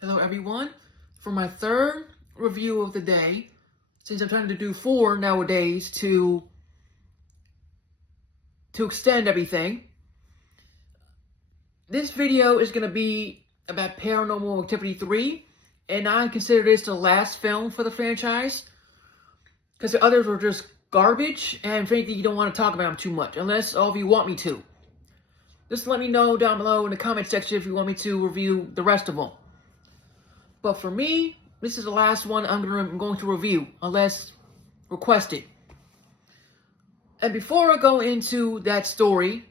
Hello everyone. For my third review of the day, since I'm trying to do 4 nowadays to extend everything, this video is going to be about Paranormal Activity 3, and I consider this the last film for the franchise, because the others were just garbage, and frankly you don't want to talk about them too much, unless all of you want me to. Just let me know down below in the comment section if you want me to review the rest of them. But for me, this is the last one I'm going to review, unless requested. And before I go into that story,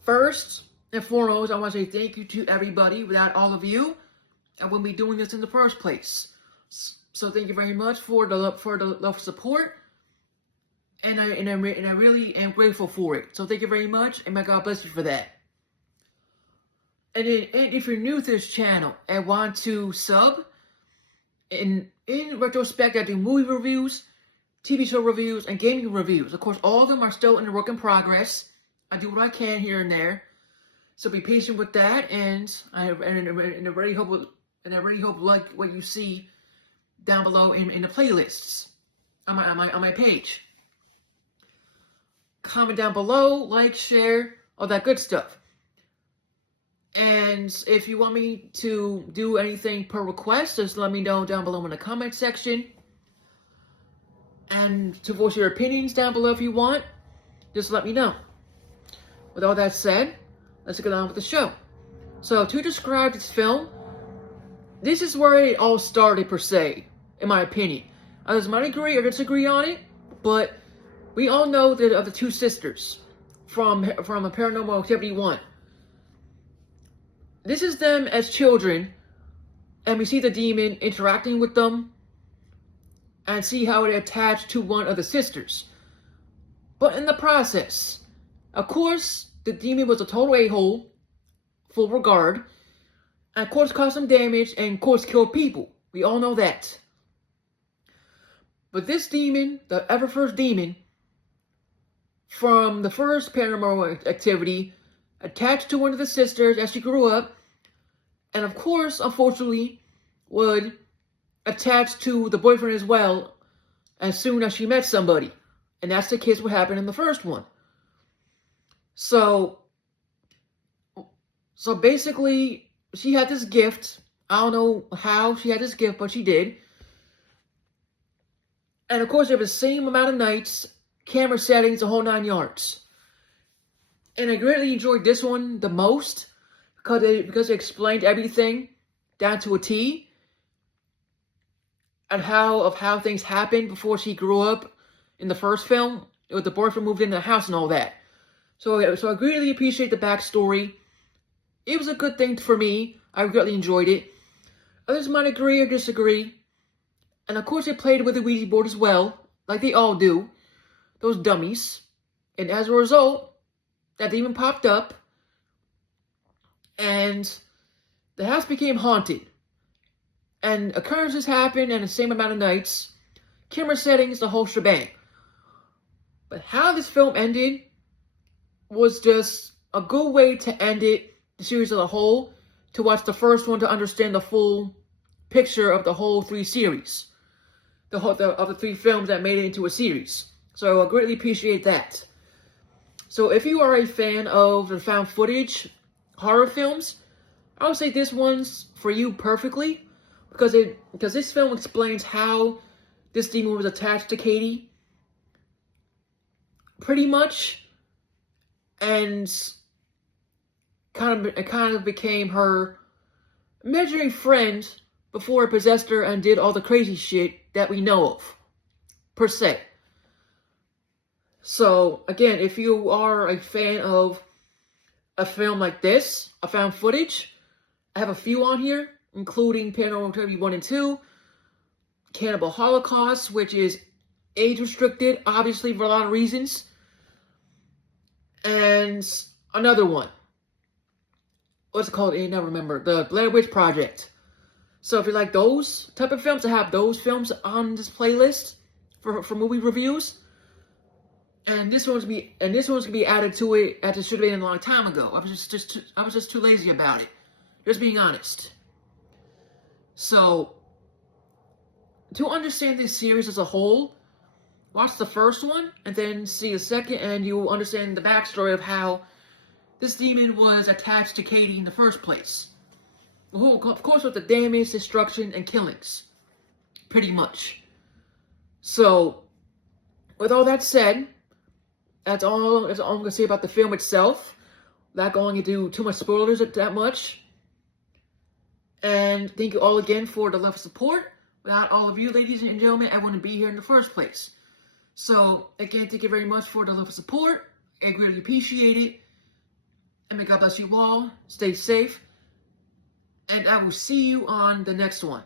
first and foremost, I want to say thank you to everybody. Without all of you, I wouldn't be doing this in the first place. So thank you very much for the love support, and I really am grateful for it. So thank you very much, and may God bless you for that. And if you're new to this channel and want to sub, in retrospect, I do movie reviews, TV show reviews, and gaming reviews. Of course, all of them are still in a work in progress. I do what I can here and there, so be patient with that. And I really hope like what you see down below in the playlists on my page. Comment down below, like, share, all that good stuff. And if you want me to do anything per request, just let me know down below in the comment section. And to voice your opinions down below if you want, just let me know. With all that said, let's get on with the show. So to describe this film, this is where it all started per se, in my opinion. Others might agree or disagree on it, but we all know that of the two sisters from a Paranormal Activity 1. This is them as children, and we see the demon interacting with them, and see how it attached to one of the sisters. But in the process, of course, the demon was a total a-hole, full regard, and of course caused some damage, and of course killed people. We all know that. But this demon, the ever first demon, from the first Paranormal Activity, attached to one of the sisters as she grew up, and of course, unfortunately, would attach to the boyfriend as well as soon as she met somebody. And that's the case what happened in the first one. So basically, she had this gift. I don't know how she had this gift, but she did. And of course, there was the same amount of nights, camera settings, the whole 9 yards. And I greatly enjoyed this one the most because it explained everything down to a T, and how things happened before she grew up in the first film. With the boyfriend moved into the house and all that. So I greatly appreciate the backstory. It was a good thing for me. I greatly enjoyed it. Others might agree or disagree. And of course, they played with the Ouija board as well, like they all do. Those dummies. And as a result, that demon popped up, and the house became haunted. And occurrences happened in the same amount of nights, camera settings, the whole shebang. But how this film ended was just a good way to end it, the series as a whole, to watch the first one to understand the full picture of the whole 3 series. Of the 3 films that made it into a series. So I greatly appreciate that. So if you are a fan of the found footage horror films, I would say this one's for you perfectly, because this film explains how this demon was attached to Katie, pretty much, and kind of became her imaginary friend before it possessed her and did all the crazy shit that we know of, per se. So, again, if you are a fan of a film like this, a found footage, I have a few on here, including Paranormal Activity 1 and 2, Cannibal Holocaust, which is age-restricted, obviously, for a lot of reasons, and another one. What's it called? I never remember. The Blair Witch Project. So if you like those type of films, I have those films on this playlist for movie reviews. And this one's gonna be added to it as it should have been a long time ago. I was just too lazy about it. Just being honest. So, to understand this series as a whole, watch the first one, and then see the second, and you will understand the backstory of how this demon was attached to Katie in the first place. Of course, with the damage, destruction, and killings. Pretty much. So, with all that said, that's all I'm going to say about the film itself. Not going to do too much spoilers that much. And thank you all again for the love and support. Without all of you, ladies and gentlemen, I wouldn't be here in the first place. So, again, thank you very much for the love and support. I really appreciate it. And may God bless you all. Stay safe. And I will see you on the next one.